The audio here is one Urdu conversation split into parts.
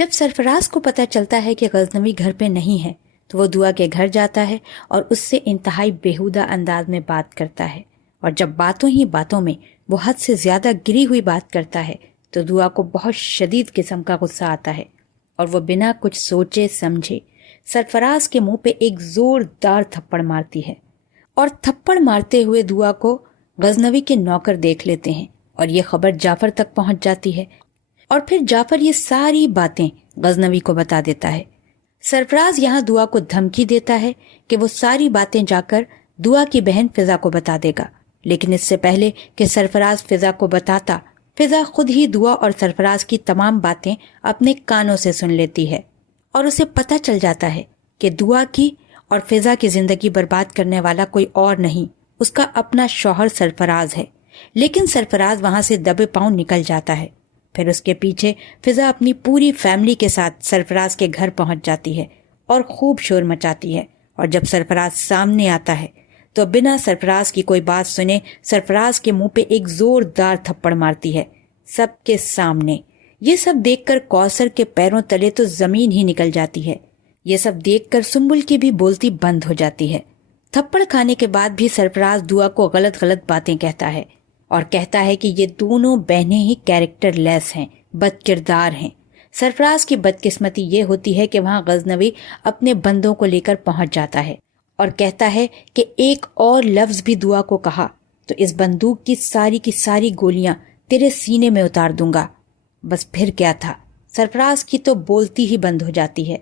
جب سرفراز کو پتہ چلتا ہے کہ غزنوی گھر پہ نہیں ہے تو وہ دعا کے گھر جاتا ہے اور اس سے انتہائی بیہودہ انداز میں بات کرتا ہے، اور جب باتوں ہی باتوں میں وہ حد سے زیادہ گری ہوئی بات کرتا ہے تو دعا کو بہت شدید قسم کا غصہ آتا ہے اور وہ بنا کچھ سوچے سمجھے سرفراز کے منہ پہ ایک زوردار تھپڑ مارتی ہے، اور تھپڑ مارتے ہوئے دعا کو غزنوی کے نوکر دیکھ لیتے ہیں اور یہ خبر جعفر تک پہنچ جاتی ہے، اور پھر جعفر یہ ساری باتیں غزنوی کو بتا دیتا ہے۔ سرفراز یہاں دعا کو دھمکی دیتا ہے کہ وہ ساری باتیں جا کر دعا کی بہن فضا کو بتا دے گا، لیکن اس سے پہلے کہ سرفراز فضا کو بتاتا، فضا خود ہی دعا اور سرفراز کی تمام باتیں اپنے کانوں سے سن لیتی ہے، اور اسے پتہ چل جاتا ہے کہ دعا کی اور فضا کی زندگی برباد کرنے والا کوئی اور نہیں، اس کا اپنا شوہر سرفراز ہے۔ لیکن سرفراز وہاں سے دبے پاؤں نکل جاتا ہے۔ پھر اس کے پیچھے فضا اپنی پوری فیملی کے ساتھ سرفراز کے گھر پہنچ جاتی ہے اور خوب شور مچاتی ہے، اور جب سرفراز سامنے آتا ہے تو بنا سرفراز کی کوئی بات سنے سرفراز کے منہ پہ ایک زوردار تھپڑ مارتی ہے، سب کے سامنے۔ یہ سب دیکھ کر کوثر کے پیروں تلے تو زمین ہی نکل جاتی ہے۔ یہ سب دیکھ کر سنبل کی بھی بولتی بند ہو جاتی ہے۔ تھپڑ کھانے کے بعد بھی سرفراز دعا کو غلط غلط باتیں کہتا ہے اور کہتا ہے کہ یہ دونوں بہنیں ہی کیریکٹر لیس ہیں، بد کردار ہیں۔ سرفراز کی بدقسمتی یہ ہوتی ہے کہ وہاں غزنوی اپنے بندوں کو لے کر پہنچ جاتا ہے اور کہتا ہے کہ ایک اور لفظ بھی دعا کو کہا تو اس بندوق کی ساری گولیاں تیرے سینے میں اتار دوں گا۔ بس پھر کیا تھا، سرفراز کی تو بولتی ہی بند ہو جاتی ہے۔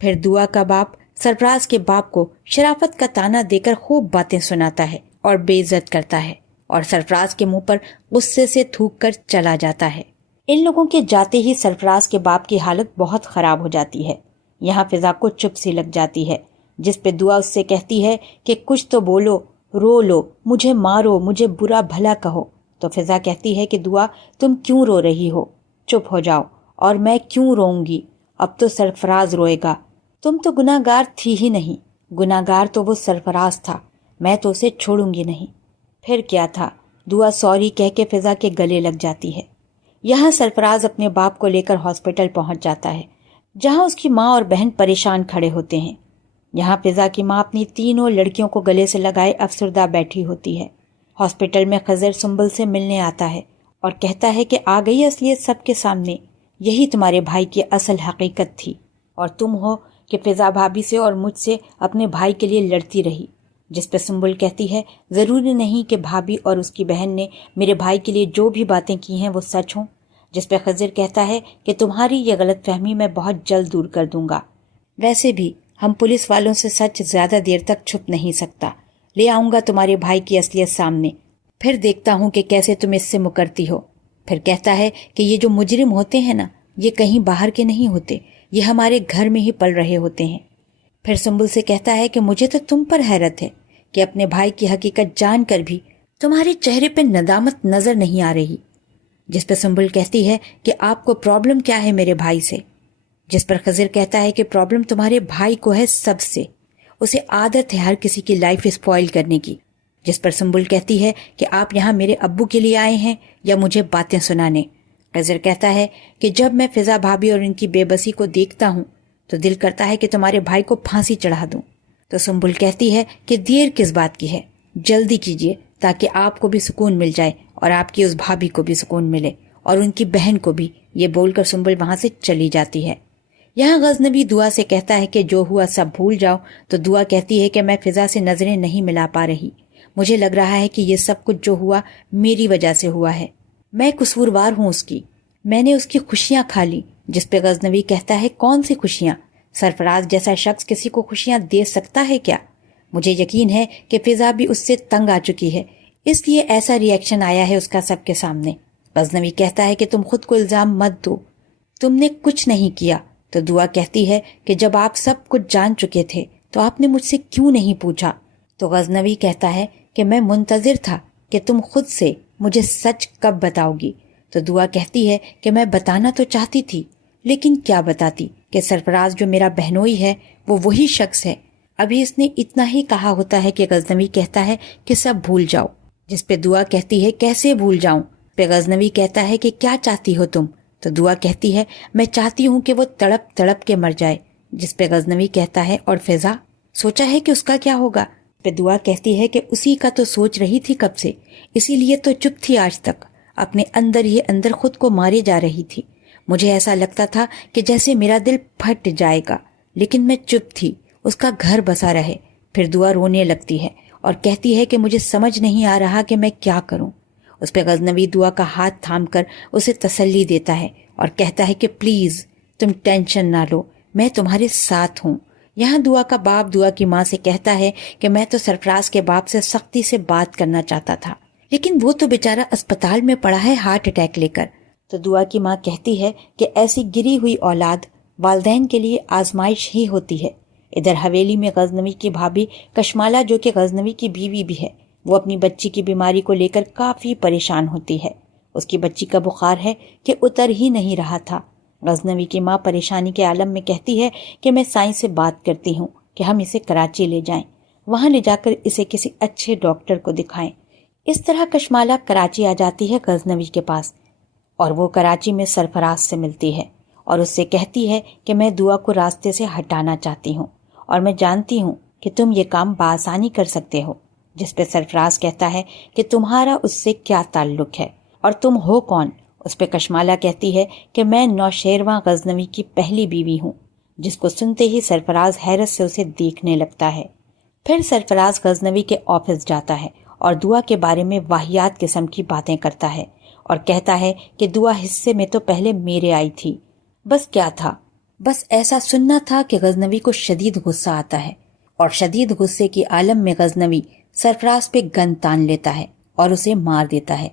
پھر دعا کا باپ سرفراز کے باپ کو شرافت کا تانا دے کر خوب باتیں سناتا ہے اور بے عزت کرتا ہے، اور سرفراز کے منہ پر غصے سے تھوک کر چلا جاتا ہے۔ ان لوگوں کے جاتے ہی سرفراز کے باپ کی حالت بہت خراب ہو جاتی ہے۔ یہاں فضا کو چپ سی لگ جاتی ہے، جس پہ دعا اس سے کہتی ہے کہ کچھ تو بولو، رو لو، مجھے مارو، مجھے برا بھلا کہو۔ تو فضا کہتی ہے کہ دعا تم کیوں رو رہی ہو، چپ ہو جاؤ، اور میں کیوں روؤں گی، اب تو سرفراز روئے گا، تم تو گناہ گار تھی ہی نہیں، گناہ گار تو وہ سرفراز تھا، میں تو اسے چھوڑوں گی نہیں۔ پھر کیا تھا، دعا سوری کہہ کے فضا کے گلے لگ جاتی ہے۔ یہاں سرفراز اپنے باپ کو لے کر ہاسپٹل پہنچ جاتا ہے، جہاں اس کی ماں اور بہن پریشان کھڑے ہوتے ہیں۔ یہاں فضا کی ماں اپنی تینوں لڑکیوں کو گلے سے لگائے افسردہ بیٹھی ہوتی ہے۔ ہاسپٹل میں خضر سنبل سے ملنے آتا ہے اور کہتا ہے کہ آ گئی اصلیت سب کے سامنے، یہی تمہارے بھائی کی اصل حقیقت تھی، اور تم ہو کہ فضا بھابھی سے اور مجھ سے اپنے بھائی کے لیے لڑتی رہی۔ جس پہ سنبل کہتی ہے ضروری نہیں کہ بھابھی اور اس کی بہن نے میرے بھائی کے لیے جو بھی باتیں کی ہیں وہ سچ ہوں۔ جس پہ خضر کہتا ہے کہ تمہاری یہ غلط فہمی میں بہت جلد دور کر دوں گا، ویسے بھی ہم پولیس والوں سے سچ زیادہ دیر تک چھپ نہیں سکتا، لے آؤں گا تمہارے بھائی کی اصلیت سامنے، پھر دیکھتا ہوں کہ کیسے تم اس سے مکرتی ہو۔ پھر کہتا ہے کہ یہ جو مجرم ہوتے ہیں نا، یہ کہیں باہر کے نہیں ہوتے، یہ ہمارے گھر میں ہی پل رہے ہوتے ہیں۔ پھر سنبل سے کہتا ہے کہ مجھے تو تم پر حیرت ہے کہ اپنے بھائی کی حقیقت جان کر بھی تمہارے چہرے پہ ندامت نظر نہیں آ رہی۔ جس پہ سنبل کہتی ہے کہ آپ کو پرابلم کیا ہے میرے بھائی سے؟ جس پر خضر کہتا ہے کہ پرابلم تمہارے بھائی کو ہے سب سے، اسے عادت ہے ہر کسی کی لائف اسپوائل کرنے کی۔ جس پر سنبل کہتی ہے کہ آپ یہاں میرے ابو کے لیے آئے ہیں یا مجھے باتیں سنانے؟ خضر کہتا ہے کہ جب میں فضا بھابھی اور ان کی بے بسی کو دیکھتا ہوں تو دل کرتا ہے کہ تمہارے بھائی کو پھانسی چڑھا دوں۔ تو سنبل کہتی ہے کہ دیر کس بات کی ہے، جلدی کیجیے تاکہ آپ کو بھی سکون مل جائے اور آپ کی اس بھابھی کو بھی سکون ملے اور ان کی بہن کو بھی۔ یہ بول کر سنبل وہاں سے چلی جاتی ہے۔ یہاں غزنوی دعا سے کہتا ہے کہ جو ہوا سب بھول جاؤ، تو دعا کہتی ہے کہ میں فضا سے نظریں نہیں ملا پا رہی، مجھے لگ رہا ہے کہ یہ سب کچھ جو ہوا میری وجہ سے ہوا ہے، میں قصوروار ہوں اس کی، میں نے اس کی خوشیاں کھا لی۔ جس پہ غزنوی کہتا ہے کون سی خوشیاں؟ سرفراز جیسا شخص کسی کو خوشیاں دے سکتا ہے کیا؟ مجھے یقین ہے کہ فضا بھی اس سے تنگ آ چکی ہے، اس لیے ایسا ری ایکشن آیا ہے اس کا سب کے سامنے۔ غزنوی کہتا ہے کہ تم خود کو الزام مت دو، تم نے کچھ نہیں کیا۔ تو دعا کہتی ہے کہ جب آپ سب کچھ جان چکے تھے تو آپ نے مجھ سے کیوں نہیں پوچھا؟ تو غزنوی کہتا ہے کہ میں منتظر تھا کہ تم خود سے مجھے سچ کب بتاؤ گی۔ تو دعا کہتی ہے کہ میں بتانا تو چاہتی تھی، لیکن کیا بتاتی کہ سرفراز جو میرا بہنوئی ہے وہ وہی شخص ہے، ابھی اس نے اتنا ہی کہا ہوتا ہے کہ غزنوی کہتا ہے کہ سب بھول جاؤ۔ جس پہ دعا کہتی ہے کیسے بھول جاؤں؟ پہ غزنوی کہتا ہے کہ کیا چاہتی ہو تم؟ تو دعا کہتی ہے میں چاہتی ہوں کہ وہ تڑپ تڑپ کے مر جائے، جس پہ غزنوی کہتا ہے اور فضا سوچا ہے کہ اس کا کیا ہوگا؟ پہ دعا کہتی ہے کہ اسی کا تو سوچ رہی تھی کب سے، اسی لیے تو چپ تھی آج تک، اپنے اندر ہی اندر خود کو مارے جا رہی تھی۔ مجھے ایسا لگتا تھا کہ جیسے میرا دل پھٹ جائے گا، لیکن میں چپ تھی، اس کا گھر بسا رہے۔ پھر دعا رونے لگتی ہے اور کہتی ہے کہ مجھے سمجھ نہیں آ رہا کہ میں کیا کروں۔ اس پہ غزنوی دعا کا ہاتھ تھام کر اسے تسلی دیتا ہے اور کہتا ہے کہ پلیز تم ٹینشن نہ لو، میں تمہارے ساتھ ہوں۔ یہاں دعا کا باپ دعا کی ماں سے کہتا ہے کہ میں تو سرفراز کے باپ سے سختی سے بات کرنا چاہتا تھا، لیکن وہ تو بیچارہ اسپتال میں پڑا ہے ہارٹ اٹیک لے کر۔ تو دعا کی ماں کہتی ہے کہ ایسی گری ہوئی اولاد والدین کے لیے آزمائش ہی ہوتی ہے۔ ادھر حویلی میں غزنوی کی بھابھی کشمالہ، جو کہ غزنوی کی بیوی بھی ہے، وہ اپنی بچی کی بیماری کو لے کر کافی پریشان ہوتی ہے۔ اس کی بچی کا بخار ہے کہ اتر ہی نہیں رہا تھا۔ غزنوی کی ماں پریشانی کے عالم میں کہتی ہے کہ میں سائیں سے بات کرتی ہوں کہ ہم اسے کراچی لے جائیں، وہاں لے جا کر اسے کسی اچھے ڈاکٹر کو دکھائیں۔ اس طرح کشمالہ کراچی آ جاتی ہے غزنوی کے پاس، اور وہ کراچی میں سرفراز سے ملتی ہے اور اس سے کہتی ہے کہ میں دعا کو راستے سے ہٹانا چاہتی ہوں اور میں جانتی ہوں کہ تم یہ کام بآسانی کر سکتے ہو۔ جس پہ سرفراز کہتا ہے کہ تمہارا اس سے کیا تعلق ہے اور تم ہو کون؟ اس پہ کشمالہ کہتی ہے کہ میں نوشیروان غزنوی کی پہلی بیوی ہوں، جس کو سنتے ہی سرفراز حیرت سے اسے دیکھنے لگتا ہے۔ پھر سرفراز غزنوی کے آفس جاتا ہے اور دعا کے بارے میں واہیات قسم کی باتیں کرتا ہے اور کہتا ہے کہ دعا حصے میں تو پہلے میرے آئی تھی۔ بس کیا تھا؟ بس ایسا سننا تھا کہ غزنوی کو شدید غصہ آتا ہے، اور شدید غصے کے عالم میں غزنوی سرفراز پہ گن تان لیتا ہے اور اسے مار دیتا ہے۔